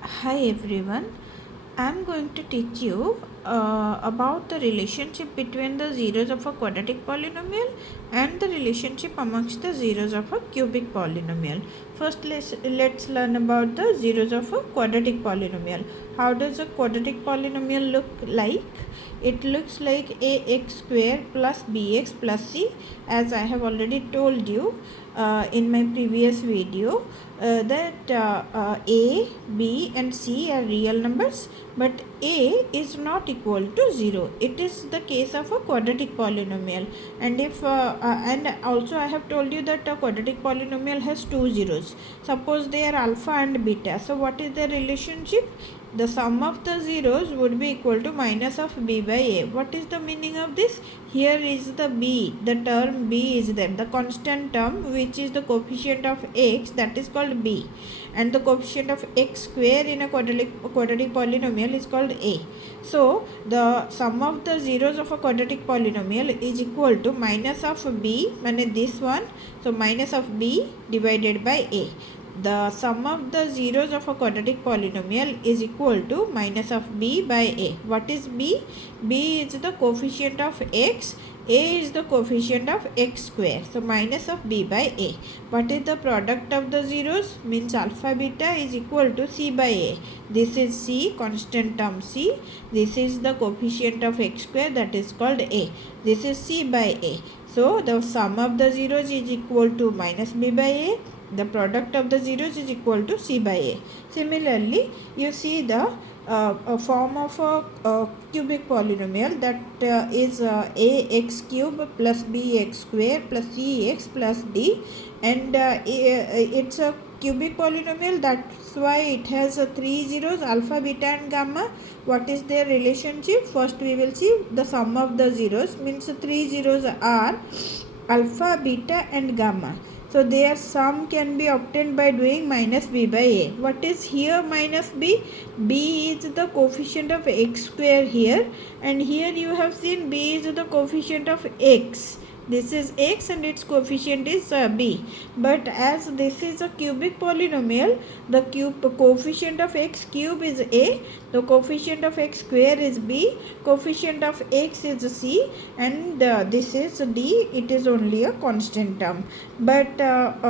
Hi everyone, I am going to teach you about the relationship between the zeros of a quadratic polynomial and the relationship amongst the zeros of a cubic polynomial. First, let's learn about the zeros of a quadratic polynomial. How does a quadratic polynomial look like? It looks like ax square plus bx plus c, as I have already told you in my previous video. That a, b and c are real numbers, but a is not equal to 0. It is the case of a quadratic polynomial. And and also I have told you that a quadratic polynomial has two zeros. Suppose they are alpha and beta. So what is the relationship? The sum of the zeros would be equal to minus of b by a. What is the meaning of this? Here is the b, the term b is there, the constant term which is the coefficient of x, that is called b, and the coefficient of x square in a quadratic polynomial is called a. So the sum of the zeros of a quadratic polynomial is equal to minus of b, means this one, so minus of b divided by a. The sum of the zeros of a quadratic polynomial is equal to minus of b by a. What is b? B is the coefficient of x, a is the coefficient of x square. So minus of b by a. What is the product of the zeros? Means alpha beta is equal to c by a. This is c, constant term c. This is the coefficient of x square, that is called a. This is c by a. So the sum of the zeros is equal to minus b by a. The product of the zeros is equal to c by a. Similarly, you see the a form of a cubic polynomial, that is ax cube plus bx square plus cx plus d, and it's a cubic polynomial, that's why it has three zeros, alpha, beta and gamma. What is their relationship? First we will see the sum of the zeros, means three zeros are alpha, beta and gamma. So their sum can be obtained by doing minus b by a. What is here minus b? B is the coefficient of x square here, and here you have seen b is the coefficient of x. This is x and its coefficient is b. But as this is a cubic polynomial, the coefficient of x cube is a, the coefficient of x square is b, coefficient of x is c, and this is d. It is only a constant term. But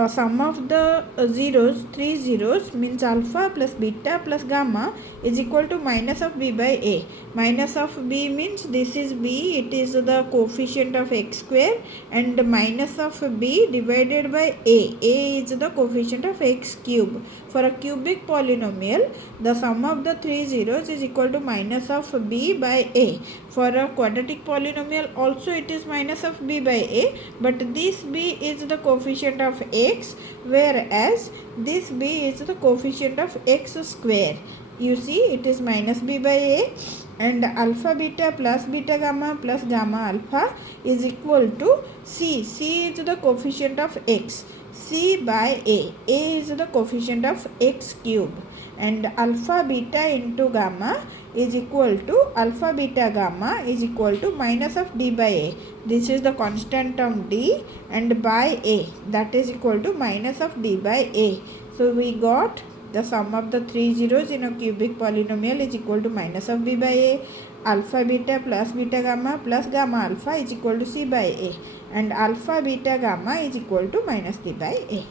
sum of the zeros, three zeros, means alpha plus beta plus gamma is equal to minus of b by a. Minus of b means this is b, it is the coefficient of x square, and minus of b divided by a. A is the coefficient of x cube. For a cubic polynomial, the sum of the three zeros is equal to minus of b by a. For a quadratic polynomial also it is minus of b by a, but this b is the coefficient of x, whereas this b is the coefficient of x square. You see, it is minus b by a, and alpha beta plus beta gamma plus gamma alpha is equal to c. C is the coefficient of x. C by a. A is the coefficient of x cube, and alpha beta into gamma is equal to alpha beta gamma is equal to minus of d by a. This is the constant term d, and by a, that is equal to minus of d by a. So we got the sum of the three zeros in a cubic polynomial is equal to minus of b by a. Alpha beta plus beta gamma plus gamma alpha is equal to c by a, and alpha beta gamma is equal to minus b by a.